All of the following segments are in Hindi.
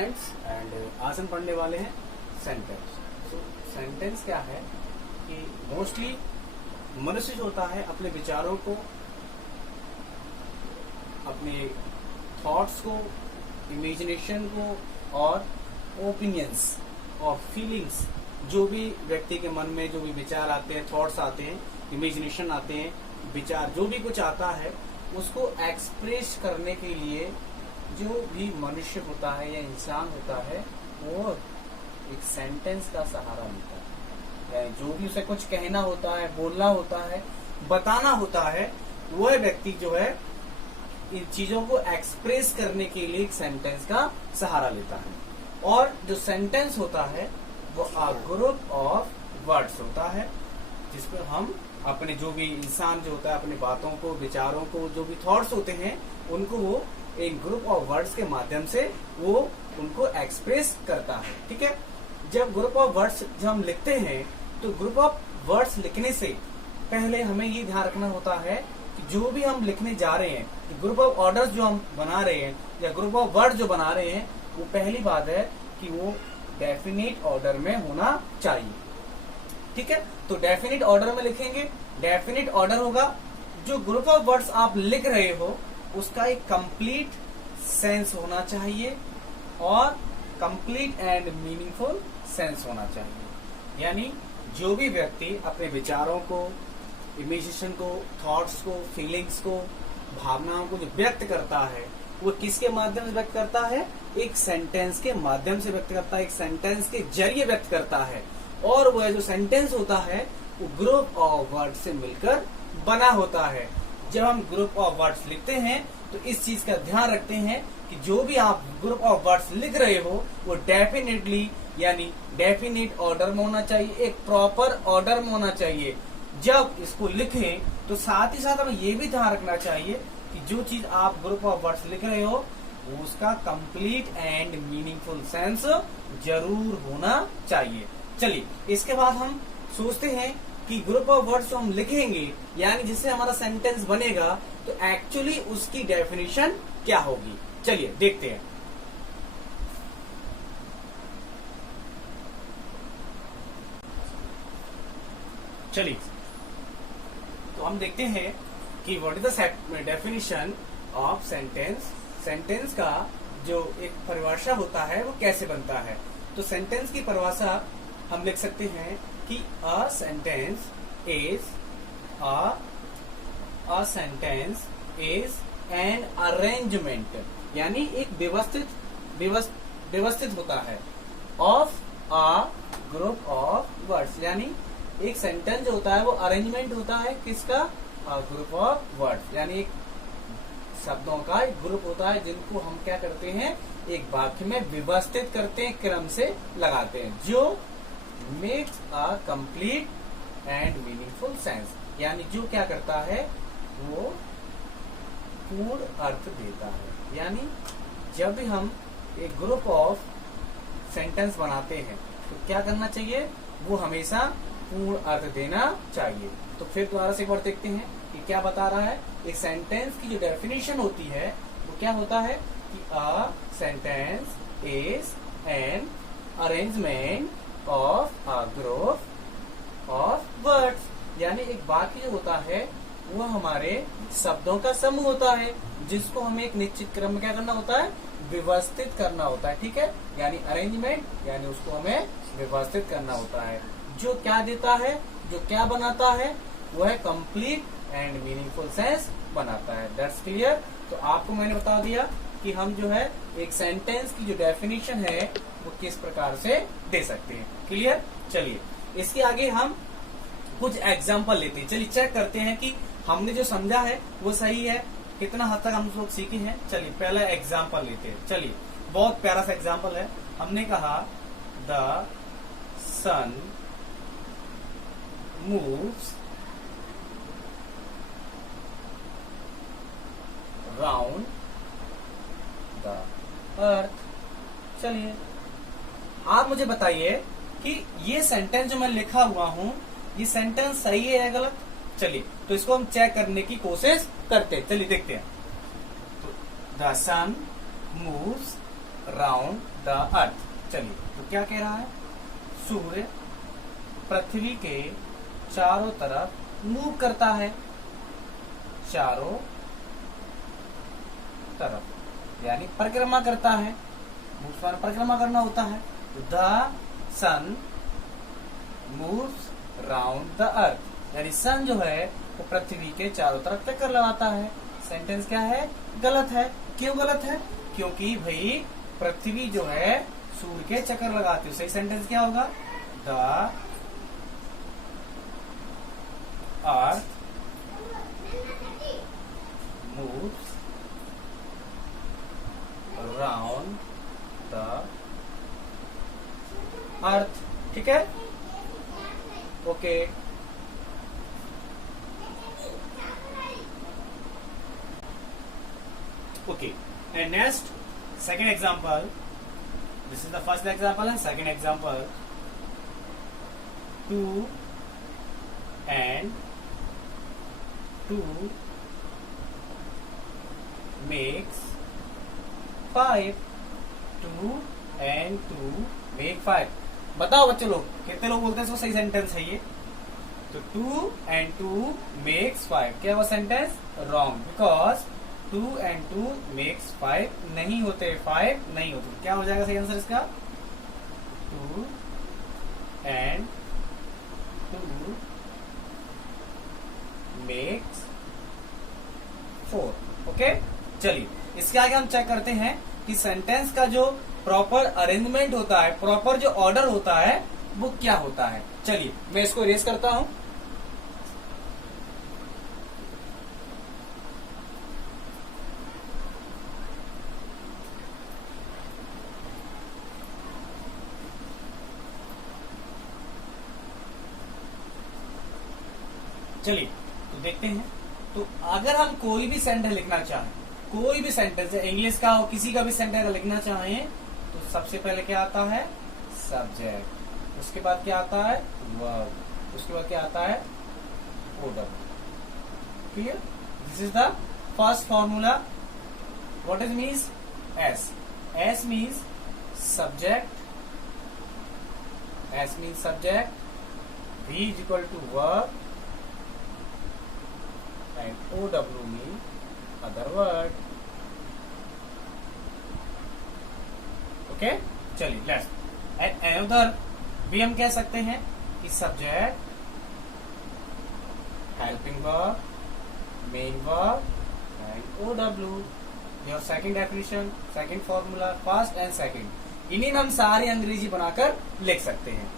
फ्रेंड्स एंड आज हम पढ़ने वाले हैं सेंटेंस। तो सेंटेंस क्या है कि मोस्टली मनुष्य जो होता है अपने विचारों को, अपने थॉट्स को, इमेजिनेशन को और ओपिनियंस और फीलिंग्स, जो भी व्यक्ति के मन में जो भी विचार आते हैं, थॉट्स आते हैं, इमेजिनेशन आते हैं, विचार जो भी कुछ आता है उसको एक्सप्रेस करने के लिए जो भी मनुष्य होता है या इंसान होता है वो एक सेंटेंस का सहारा लेता है। जो भी उसे कुछ कहना होता है, बोलना होता है, बताना होता है, वह व्यक्ति जो है इन चीजों को एक्सप्रेस करने के लिए एक सेंटेंस का सहारा लेता है। और जो सेंटेंस होता है वो अ ग्रुप ऑफ वर्ड्स होता है जिसमें हम अपने जो भी इंसान जो होता है अपनी बातों को, विचारों को, जो भी थॉट्स होते हैं उनको वो एक ग्रुप ऑफ वर्ड्स के माध्यम से वो उनको एक्सप्रेस करता है। ठीक है, जब ग्रुप ऑफ वर्ड्स जब हम लिखते हैं तो ग्रुप ऑफ वर्ड्स लिखने से पहले हमें ये ध्यान रखना होता है कि जो भी हम लिखने जा रहे हैं, ग्रुप ऑफ ऑर्डर्स जो हम बना रहे हैं या ग्रुप ऑफ वर्ड जो बना रहे हैं, वो पहली बात है कि वो डेफिनेट ऑर्डर में होना चाहिए। ठीक है, तो डेफिनेट ऑर्डर में लिखेंगे। डेफिनेट ऑर्डर होगा, जो ग्रुप ऑफ वर्ड्स आप लिख रहे हो उसका एक कंप्लीट सेंस होना चाहिए और कंप्लीट एंड मीनिंगफुल सेंस होना चाहिए। यानी जो भी व्यक्ति अपने विचारों को, इमेजिनेशन को, थॉट्स को, फीलिंग्स को, भावनाओं को जो व्यक्त करता है वो किसके माध्यम से व्यक्त करता है? एक सेंटेंस के माध्यम से व्यक्त करता है, एक सेंटेंस के जरिए व्यक्त करता है। और वह जो सेंटेंस होता है वो ग्रुप ऑफ वर्ड से मिलकर बना होता है। जब हम ग्रुप ऑफ वर्ड्स लिखते हैं तो इस चीज का ध्यान रखते हैं कि जो भी आप ग्रुप ऑफ वर्ड्स लिख रहे हो वो डेफिनेटली यानी डेफिनेट ऑर्डर में होना चाहिए, एक प्रॉपर ऑर्डर में होना चाहिए। जब इसको लिखें तो साथ ही साथ हमें ये भी ध्यान रखना चाहिए कि जो चीज आप ग्रुप ऑफ वर्ड्स लिख रहे हो उसका कंप्लीट एंड मीनिंगफुल सेंस जरूर होना चाहिए। चलिए, इसके बाद हम सोचते हैं कि ग्रुप ऑफ वर्ड्स जो हम लिखेंगे यानी जिससे हमारा सेंटेंस बनेगा तो एक्चुअली उसकी डेफिनेशन क्या होगी। चलिए देखते हैं। चलिए तो हम देखते हैं कि what is the definition of sentence. Sentence का जो एक परिभाषा होता है वो कैसे बनता है। तो सेंटेंस की परिभाषा हम लिख सकते हैं कि a sentence is an arrangement, यानी एक व्यवस्थित होता है of a group of words. यानी एक सेंटेंस जो होता है वो अरेंजमेंट होता है किसका? अ ग्रुप ऑफ वर्ड्स, यानी एक शब्दों का एक ग्रुप होता है जिनको हम क्या करते हैं, एक वाक्य में व्यवस्थित करते हैं, क्रम से लगाते हैं, जो makes a complete and meaningful sense. यानी जो क्या करता है वो पूर्ण अर्थ देता है। यानी जब भी हम एक ग्रुप ऑफ सेंटेंस बनाते हैं तो क्या करना चाहिए, वो हमेशा पूर्ण अर्थ देना चाहिए। तो फिर दोबारा से एक बार देखते हैं कि क्या बता रहा है। एक सेंटेंस की जो डेफिनेशन होती है वो क्या होता है कि a sentence is an arrangement of a group of words. यानी एक वाक्य जो होता है वो हमारे शब्दों का समूह होता है जिसको हमें एक निश्चित क्रम में क्या करना होता है, व्यवस्थित करना होता है। ठीक है, यानी अरेंजमेंट यानी उसको हमें व्यवस्थित करना होता है। जो क्या देता है, जो क्या बनाता है, वो है कंप्लीट एंड मीनिंगफुल सेंस बनाता है। That's clear. तो आपको मैंने बता दिया कि हम जो है एक सेंटेंस की जो डेफिनेशन है वो किस प्रकार से दे सकते हैं। क्लियर। चलिए इसके आगे हम कुछ एग्जाम्पल लेते हैं। चलिए चेक करते हैं कि हमने जो समझा है वो सही है, कितना हद तक हम लोग सीखे हैं। चलिए पहला एग्जाम्पल लेते हैं। चलिए बहुत प्यारा सा एग्जाम्पल है। हमने कहा the sun moves round the earth. चलिए आप मुझे बताइए कि ये सेंटेंस जो मैं लिखा हुआ हूं ये सेंटेंस सही है या गलत। चलिए तो इसको हम चेक करने की कोशिश करते हैं। चलिए देखते हैं। तो the sun moves round the earth. चलिए, तो क्या कह रहा है? सूर्य पृथ्वी के चारों तरफ मूव करता है, चारों तरफ यानी परिक्रमा करता है। परिक्रमा करना होता है। The sun moves round the earth, यानी सन जो है वो पृथ्वी के चारों तरफ चक्कर लगाता है। सेंटेंस क्या है? गलत है। क्यों गलत है? क्योंकि भाई पृथ्वी जो है सूर्य के चक्कर लगाती है। सही सेंटेंस क्या होगा? The earth moves round the अर्थ। ठीक है, okay. Okay, and next, second example. This is the first example and second example. 2 and 2 makes 5. 2 and 2 make 5. बताओ बच्चे लोग, कितने लोग बोलते हैं इसको सही सेंटेंस है ये? तो 2 and 2 makes 5, क्या वो sentence? Wrong, because 2 and 2 makes 5 नहीं होते, 5 नहीं होते। क्या हो जाएगा सही आंसर इसका? 2 and 2 makes 4। ओके, चलिए इसके आगे हम चेक करते हैं कि सेंटेंस का जो प्रॉपर अरेंजमेंट होता है, प्रॉपर जो ऑर्डर होता है वो क्या होता है। चलिए मैं इसको इरेज करता हूं। चलिए तो देखते हैं। तो अगर हम कोई भी सेंटेंस लिखना चाहें, कोई भी सेंटेंस इंग्लिश का हो, किसी का भी सेंटेंस लिखना चाहें, तो सबसे पहले क्या आता है? सब्जेक्ट। उसके बाद क्या आता है? वर्ब। उसके बाद क्या आता है? OW. Clear? This is the first formula. What is means? S. S means subject. S means subject. V is equal to verb and OW mean other word. Okay, चलिए लेट्स एंड अनदर भी हम कह सकते हैं कि subject, helping verb, main verb and OW। Your second definition, second formula, first and second, इन्हीं में हम सारी अंग्रेजी बनाकर लिख सकते हैं।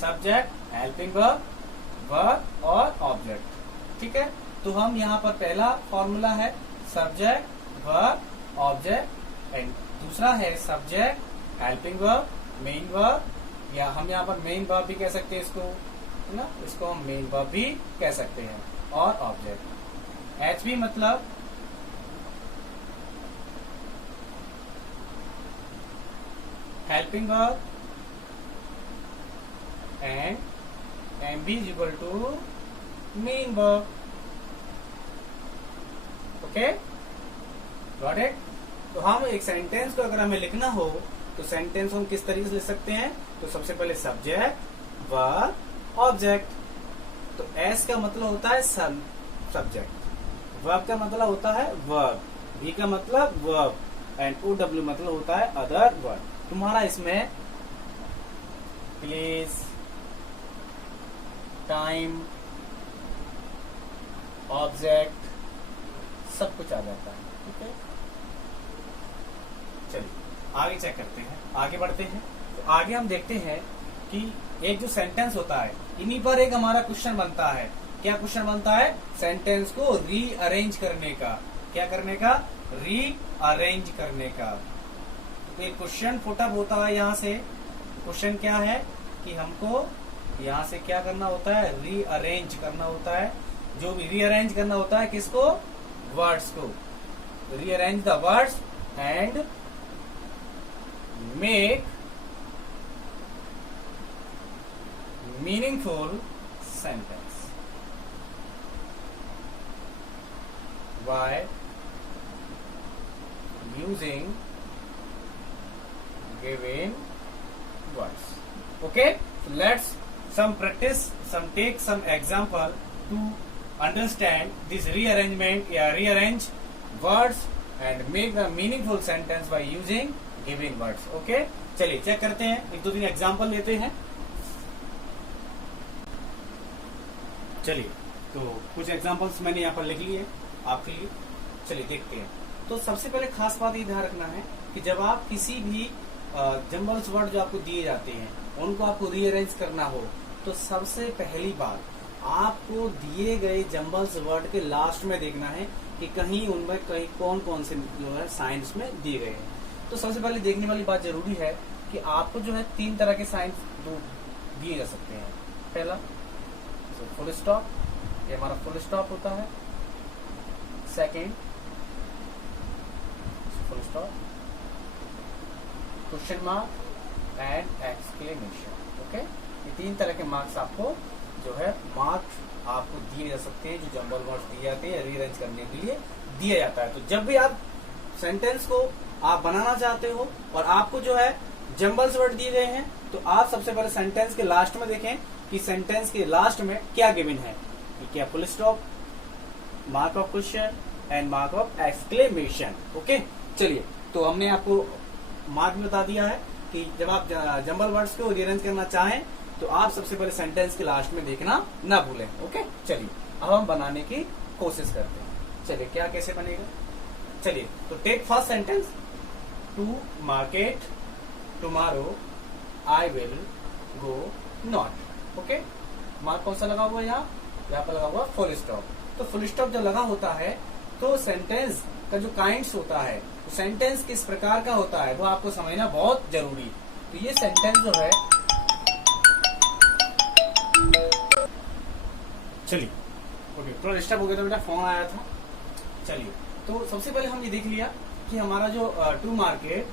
सब्जेक्ट, हेल्पिंग वर्ब, वर्ब और ऑब्जेक्ट। ठीक है, तो हम यहाँ पर पहला फॉर्मूला है सब्जेक्ट, वर्ब, ऑब्जेक्ट, एंड दूसरा है subject, helping verb, main verb, या हम यहाँ पर मेन वर्ब भी कह सकते हैं इसको, है ना? इसको हम मेन वर्ब भी कह सकते हैं, और ऑब्जेक्ट। एच भी मतलब helping verb and M B is equal to main verb. Okay, got it? तो हम एक सेंटेंस को अगर हमें लिखना हो तो सेंटेंस हम किस तरीके से लिख सकते हैं? तो सबसे पहले सब्जेक्ट, वर्ब, ऑब्जेक्ट। तो एस का मतलब होता है सब्जेक्ट, वर्ब का मतलब होता है वर्ब, वी का मतलब वर्ब, एंड OW मतलब होता है अदर वर्ब। तुम्हारा इसमें प्लेस, टाइम, ऑब्जेक्ट सब कुछ आ जाता है। ठीक है, चलिए आगे चेक करते हैं, आगे बढ़ते हैं। तो आगे हम देखते हैं कि एक जो सेंटेंस होता है, इन्हीं पर एक हमारा क्वेश्चन बनता है। क्या क्वेश्चन बनता है? सेंटेंस को रीअरेंज करने का। क्या करने का? रीअरेंज करने का। तो एक क्वेश्चन पुटअप होता है यहाँ से। क्वेश्चन क्या है कि हमको यहाँ से क्या करना होता है? रीअरेंज करना होता है। जो भी रीअरेंज करना होता है किसको? वर्ड्स को। Rearrange the words and make meaningful sentence by using given words. Okay, so let's some practice, take some example to understand this rearrangement. Rearrange words and make a meaningful sentence by using given words. Okay, चलिए चेक करते हैं, एक दो तीन एग्जाम्पल लेते हैं. चलिए, तो कुछ एग्जाम्पल्स मैंने यहाँ पर लिख लिए आपके लिए. चलिए देखते हैं. तो सबसे पहले खास बात ये ध्यान रखना है कि जब आप किसी भी जम्बल्स वर्ड जो आपको दिए जाते हैं उनको आपको रीअरेंज करना हो, तो सबसे पहली बात आपको दिए गए जम्बल्स वर्ड के लास्ट में देखना है कि कहीं उनमें कहीं कौन कौन से जो है साइंस में दिए गए हैं. तो सबसे पहले देखने वाली बात जरूरी है कि आपको जो है 3 तरह के साइंस दिए जा सकते हैं. पहला फुल स्टॉप, ये हमारा फुल स्टॉप होता है. Second full stop, question mark and exclamation. Okay, ये 3 तरह के मार्क्स आपको जो है मार्क्स आपको दिए जा सकते हैं, जो जंबल वर्ड्स दिए जाते हैं रीअरेंज करने के लिए दिया जाता है. तो जब भी आप सेंटेंस को आप बनाना चाहते हो और आपको जो है जंबल्स वर्ड दिए गए हैं, तो आप सबसे पहले सेंटेंस के लास्ट में देखें कि सेंटेंस के लास्ट में क्या गिवन है. क्या full stop, mark of question and mark of exclamation. Okay, चलिए, तो हमने आपको मार्क बता दिया है कि जब आप जंबल वर्ड्स को रीअरेंज करना चाहें तो आप सबसे पहले सेंटेंस के लास्ट में देखना ना भूलें. ओके, चलिए अब हम बनाने की कोशिश करते हैं. चलिए, क्या कैसे बनेगा. चलिए, तो take first sentence. To market tomorrow I will go not. Okay, mark कौन सा लगा हुआ है यहाँ पर लगा हुआ फुल स्टॉप. तो फुल स्टॉप जब लगा होता है तो सेंटेंस का जो काइंड्स होता है, तो सेंटेंस किस प्रकार का होता है वो आपको समझना बहुत जरूरी. तो ये सेंटेंस जो है, चलिए ओके, थोड़ा डिस्टर्ब हो गया था बेटा, फोन आया था. चलिए, तो सबसे पहले हम ये देख लिया कि हमारा जो to market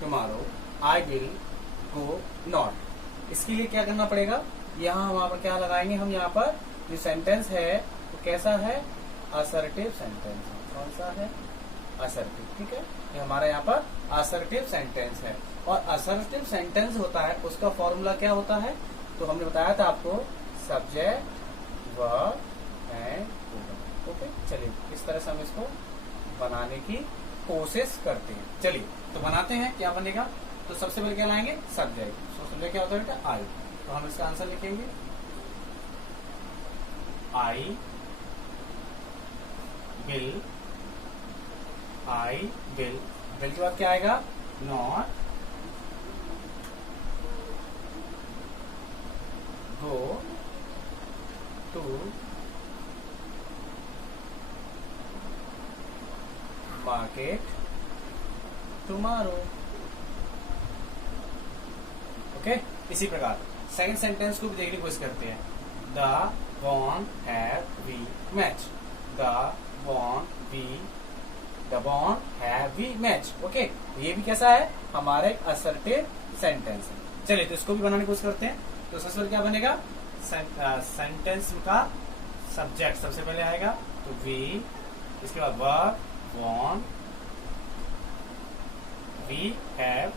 tomorrow I will go not, इसके लिए क्या करना पड़ेगा. यहाँ हम पर क्या लगाएंगे, हम यहाँ पर जो सेंटेंस है तो कैसा है, असर्टिव सेंटेंस. कौन सा है, असर्टिव. ठीक है, ये हमारा यहाँ पर असर्टिव सेंटेंस है. और असर्टिव सेंटेंस होता है, उसका फॉर्मूला क्या होता है, तो हमने बताया था आपको, subject verb and proven. Okay, चलिए इस तरह से हम इसको बनाने की कोशिश करते हैं. चलिए, तो बनाते हैं. क्या बनेगा, तो सबसे पहले क्या लाएंगे, सब्जेक्ट. तो सब्जेक्ट क्या होता है बेटा, आई. तो हम इसका आंसर लिखेंगे, I will. I will, will के बाद क्या आएगा, not go to market tomorrow. Okay, इसी प्रकार सेकंड सेंटेंस को भी देखने की कोशिश करते हैं. The bone have we match. The bone have we match. Okay, ये भी कैसा है, हमारा एक असर्टिव सेंटेंस है. चलिए, तो इसको भी बनाने की कोशिश करते हैं. तो सबसे पहले क्या बनेगा, सेंटेंस का सब्जेक्ट सबसे पहले आएगा, तो वी. इसके बाद verb Bon, we have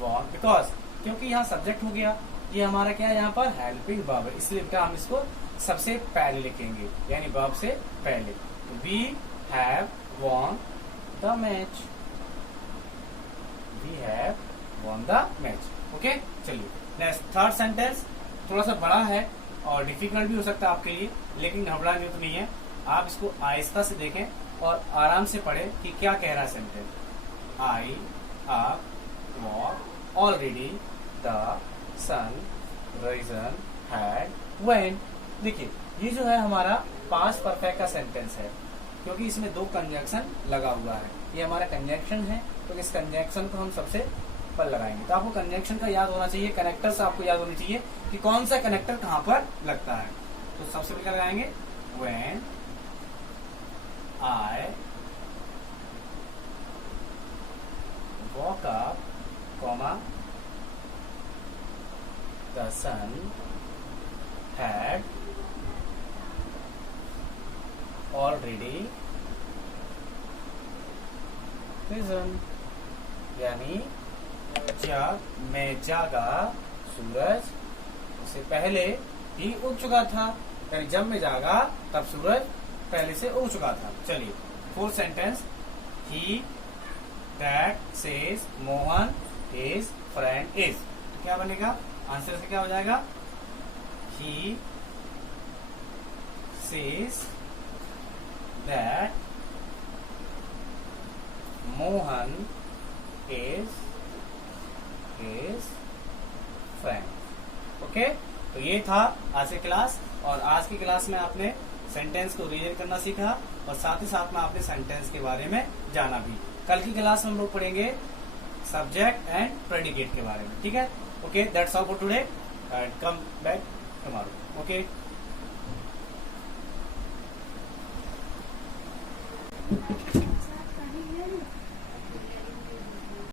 von. Because क्योंकि यहाँ सब्जेक्ट हो गया, ये हमारा क्या है, यहाँ पर हेल्पिंग वर्ब है, इसलिए क्या हम इसको सबसे पहले लिखेंगे, यानी वर्ब से पहले. We have won the match. We have won the match. Okay, चलिए नेक्स्ट थर्ड सेंटेंस. थोड़ा सा बड़ा है और डिफिकल्ट भी हो सकता है आपके लिए, लेकिन घबराने तो नहीं है. आप इसको आहिस्ता से देखें और आराम से पढ़ें कि क्या कह रहा है sentence. I up walk already the sun risen had went. देखिए, ये जो है हमारा पास्ट परफेक्ट का सेंटेंस है, क्योंकि इसमें 2 कंजंक्शन लगा हुआ है. ये हमारा कंजंक्शन है, तो इस कंजंक्शन को हम सबसे पर लगाएंगे. तो आपको कंजंक्शन का याद होना चाहिए, कनेक्टर्स आपको याद होनी चाहिए कि कौन सा कनेक्टर कहाँ पर लगता है. तो सबसे पहले लगाएंगे when I woke up, comma, the sun had already risen, यानी मैं जागा, सूरज उससे पहले ही उग चुका था, यानी जब मैं जागा तब सूरज पहले से उग चुका था। चलिए fourth sentence, he that says Mohan is friend is, तो क्या बनेगा, आंसर से क्या हो जाएगा, he says that Mohan is friend. Okay, तो ये था आज की क्लास, और आज की क्लास में आपने सेंटेंस को रीड करना सीखा और साथ ही साथ में आपने सेंटेंस के बारे में जाना भी। कल की क्लास में हम लोग पढ़ेंगे सब्जेक्ट एंड प्रेडिकेट के बारे में। ठीक है, okay, that's all for today, come back tomorrow. Okay.